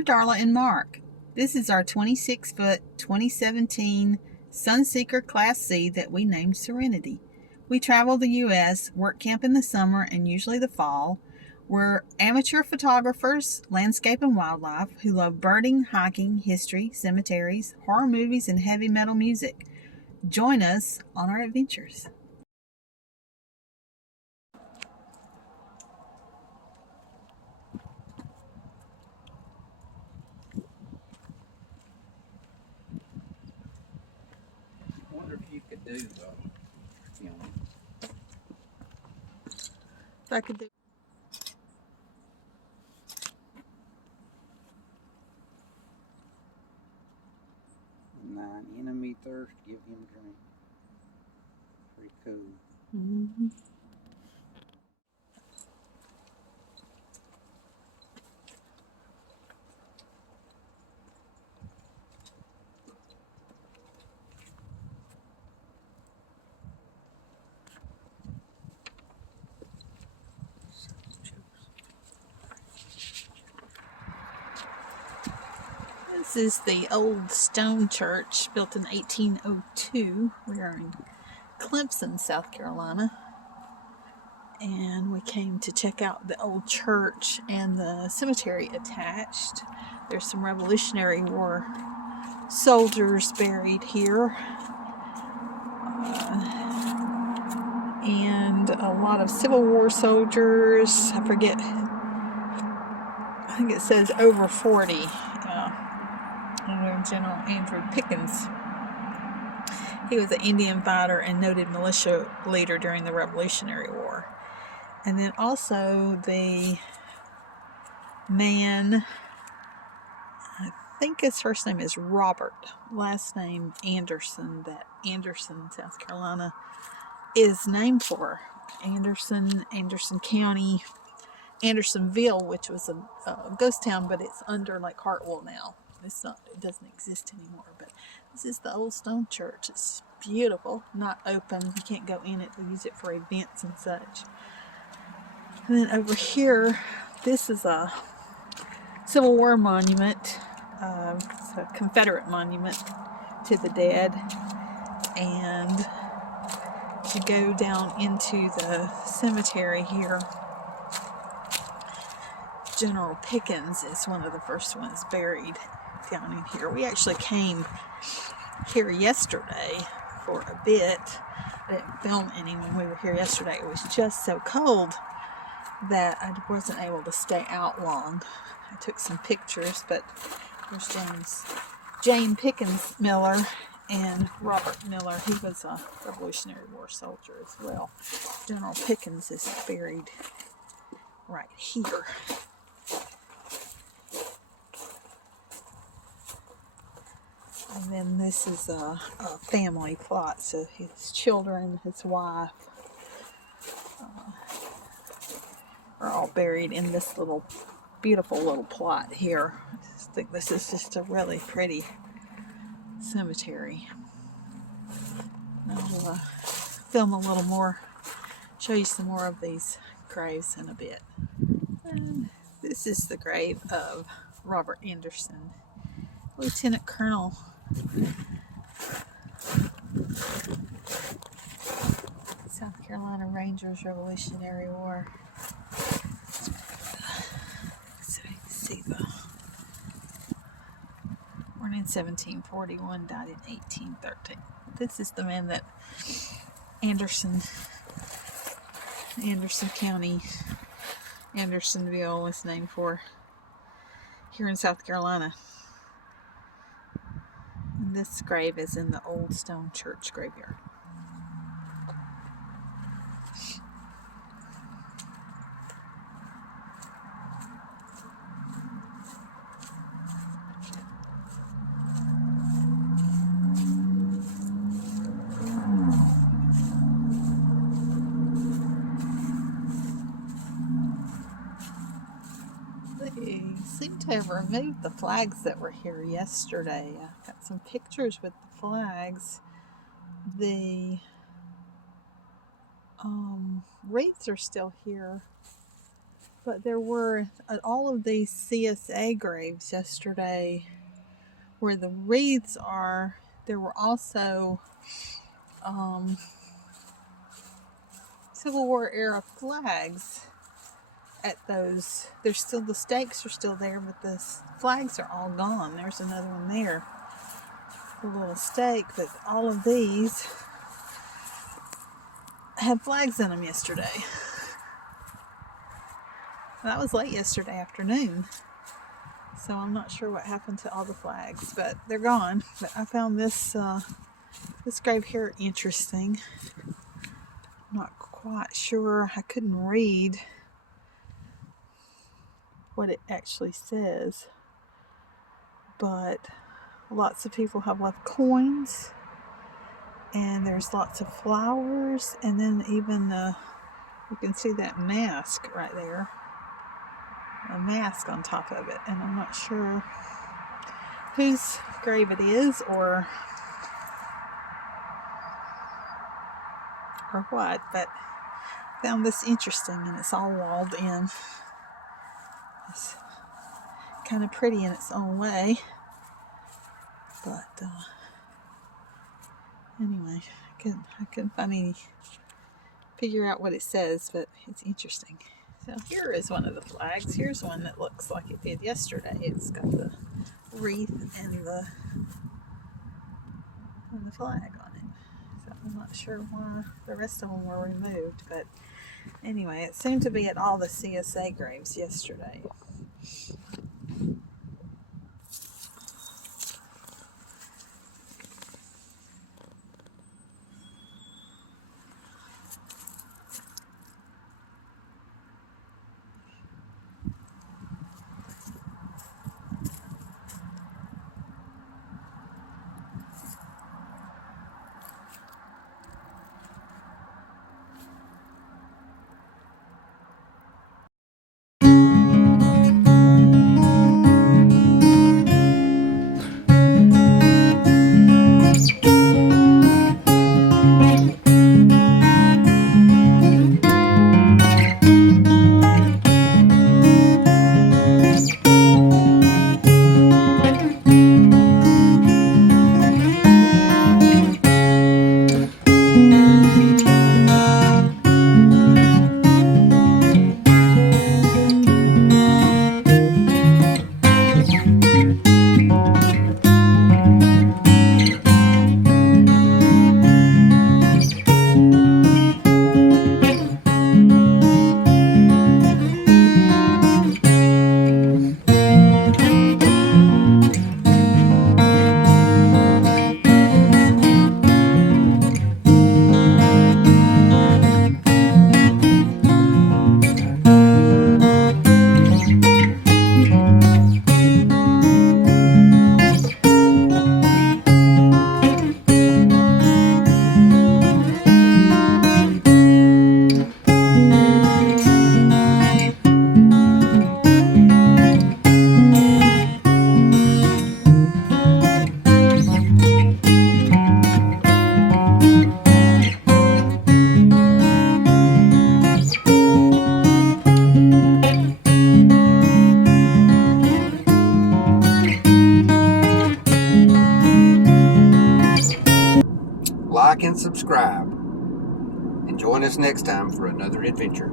We're Darla and Mark. This is our 26-foot 2017 Sunseeker Class C that we named Serenity. We travel the U.S., work camp in the summer and usually the fall. We're amateur photographers, landscape and wildlife, who love birding, hiking, history, cemeteries, horror movies, and heavy metal music. Join us on our adventures. I wonder if you could do If I could do. Nine enemy thirst, give him drink. Pretty cool. Mm-hmm. This is the old stone church built in 1802. We are in Clemson, South Carolina. And we came to check out the old church and the cemetery attached. There's some Revolutionary War soldiers buried here. And a lot of Civil War soldiers. I forget. I think it says over 40. General Andrew Pickens. He was an Indian fighter and noted militia leader during the Revolutionary War. And then also the man, I think his first name is Robert, last name Anderson, that Anderson, South Carolina, is named for. Anderson County, Andersonville, which was a ghost town, but it's under like Hartwell now. It doesn't exist anymore, but this is the old stone church. It's beautiful, not open. You can't go in it. They use it for events and such. And then over here, this is a Civil War monument. It's a Confederate monument to the dead. And you go down into the cemetery here. General Pickens is one of the first ones buried down in here. We actually came here yesterday for a bit. I didn't film any when we were here yesterday. It was just so cold that I wasn't able to stay out long. I took some pictures, but there's Jane Pickens Miller and Robert Miller. He was a Revolutionary War soldier as well. General Pickens is buried right here. And then this is a family plot, so his children, his wife, are all buried in this little, beautiful little plot here. I just think this is just a really pretty cemetery. I'll film a little more, show you some more of these graves in a bit. And this is the grave of Robert Anderson, Lieutenant Colonel. South Carolina Rangers, Revolutionary War. So you can see born in 1741, died in 1813. This is the man that Anderson County, Andersonville was named for here in South Carolina. And this grave is in the old stone church graveyard. They seem to have removed the flags that were here yesterday. I've got some pictures with the flags. The wreaths are still here, But there were, at all of these CSA graves yesterday, where the wreaths are, there were also Civil War era flags at those. There's still, the stakes are still there, but the flags are all gone. There's another one there, a little stake, but all of these had flags in them yesterday. That was late yesterday afternoon, so I'm not sure what happened to all the flags, but they're gone. But I found this grave here interesting. I'm not quite sure. I couldn't read what it actually says, but lots of people have left coins, and there's lots of flowers, and then even you can see that mask right there, a mask on top of it, and I'm not sure whose grave it is or what, but I found this interesting, and it's all walled in. It's kind of pretty in its own way, but anyway, I couldn't figure out what it says, but it's interesting. So here is one of the flags. Here's one that looks like it did yesterday. It's got the wreath and the flag on it. So I'm not sure why the rest of them were removed, but anyway, it seemed to be at all the CSA graves yesterday. Like and subscribe, and join us next time for another adventure.